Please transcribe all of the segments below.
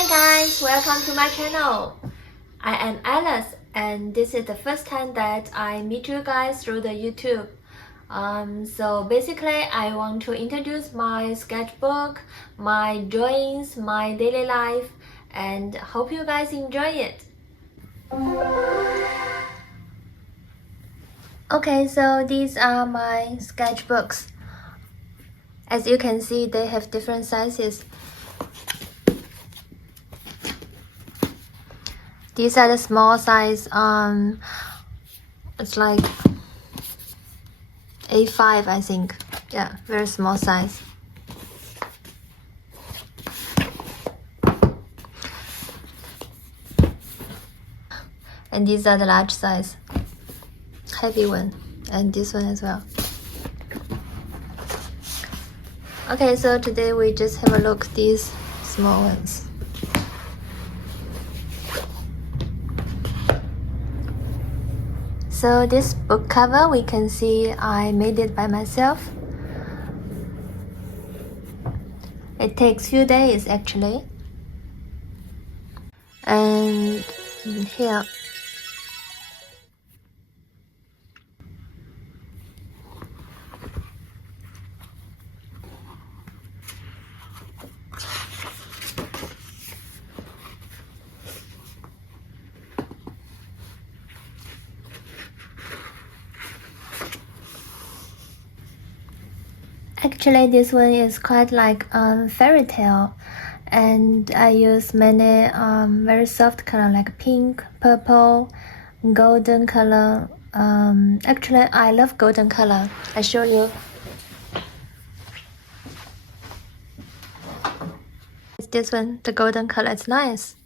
Hi guys, welcome to my channel. I am Alice and this is the first time that I meet you guys through the YouTube. So basically I want to introduce my sketchbook, my drawings, my daily life, and hope you guys enjoy it. Okay, so these are my sketchbooks. As you can see, they have different sizes. These are the small size. It's like A5, I think. Yeah, very small size. And these are the large size, heavy one, and this one as well. Okay, so today we just have a look at these small ones. So this book cover, we can see I made it by myself. It takes few days actually. And here, actually this one is quite like fairy tale, and I use many very soft color like pink, purple, golden color. Actually I love golden color. I show you. This one, the golden color, is nice.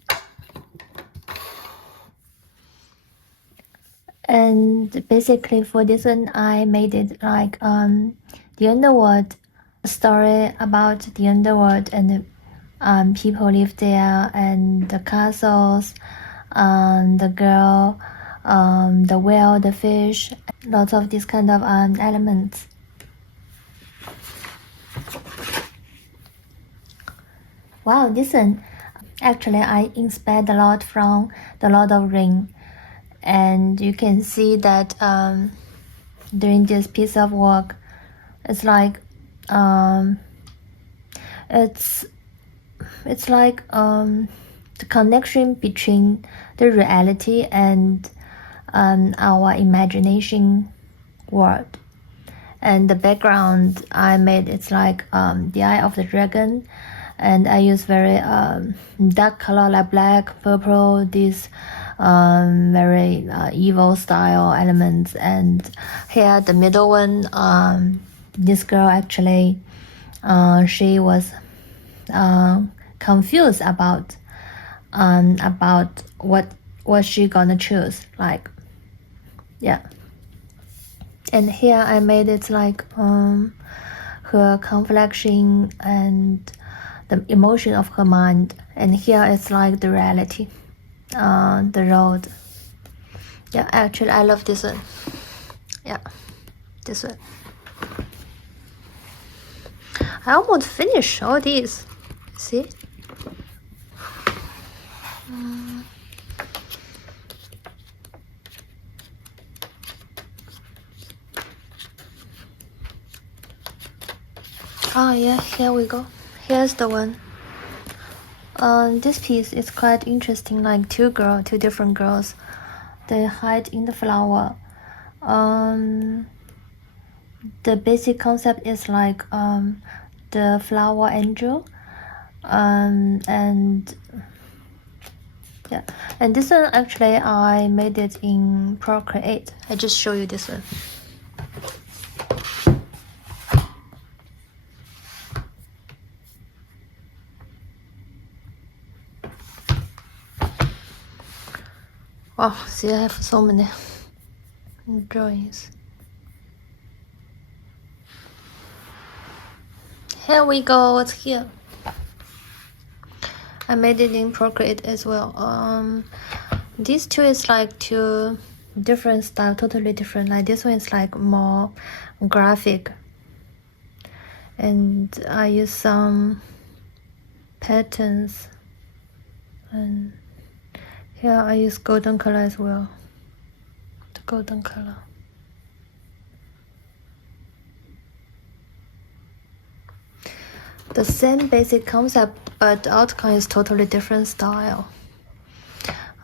And basically for this one I made it like the underworld, story about the underworld, and people live there, and the castles, the girl, the whale, the fish, lots of these kind of elements. Wow, this one, actually I inspired a lot from the Lord of the Rings, and you can see that during this piece of work, it's like it's like the connection between the reality and our imagination world. And the background I made, it's like the eye of the dragon, and I use very dark color like black, purple, these very evil style elements. And here the middle one, this girl actually she was confused about what she gonna choose, like, yeah. And here I made it like her confliction and the emotion of her mind, and here it's like the reality, the road. Yeah, actually I love this one. Yeah, this one. I almost finished all these. See? Oh yeah, here we go. Here's the one. This piece is quite interesting, like two different girls. They hide in the flower. The basic concept is like the flower angel, and yeah. And this one actually I made it in Procreate. I just show you this one. Wow, see, I have so many drawings. Here we go, what's here? I made it in Procreate as well. These two is like two different style, totally different. Like this one is like more graphic, and I use some patterns And here I use golden color as well. The golden color. The same basic concept, but the outcome is totally different style.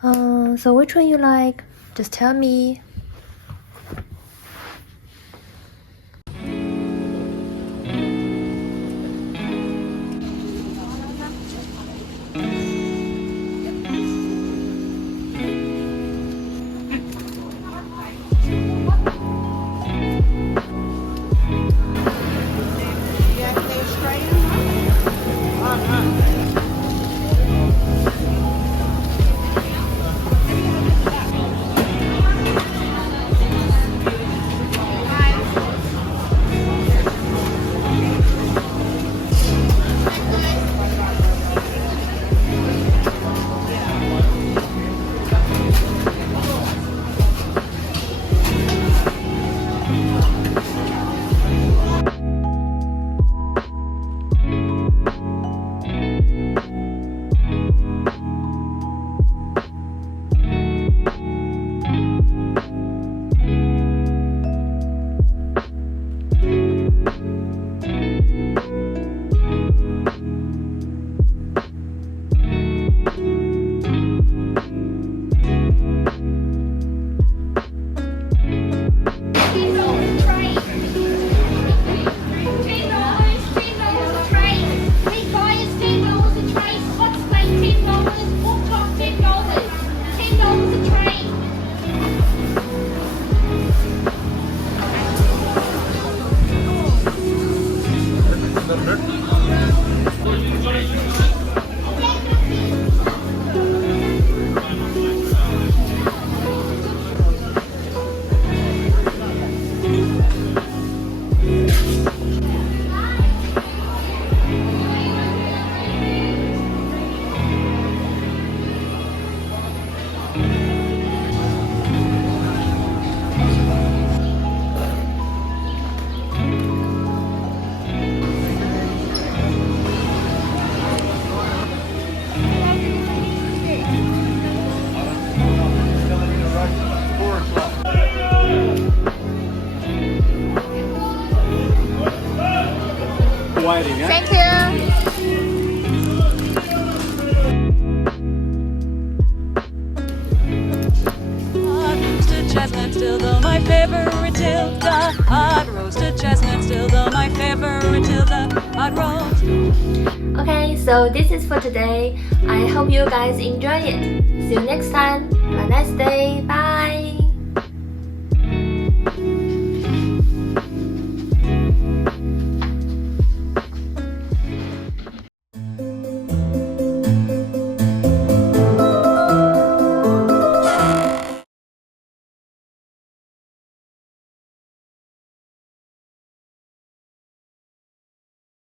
So which one you like? Just tell me. Thank you. Hot roasted chestnut, still though my favorite Tilda. Hot roasted chestnut, still though my favorite Tilda. Hot roast. Okay, so this is for today. I hope you guys enjoy it. See you next time. Have a nice day. Bye.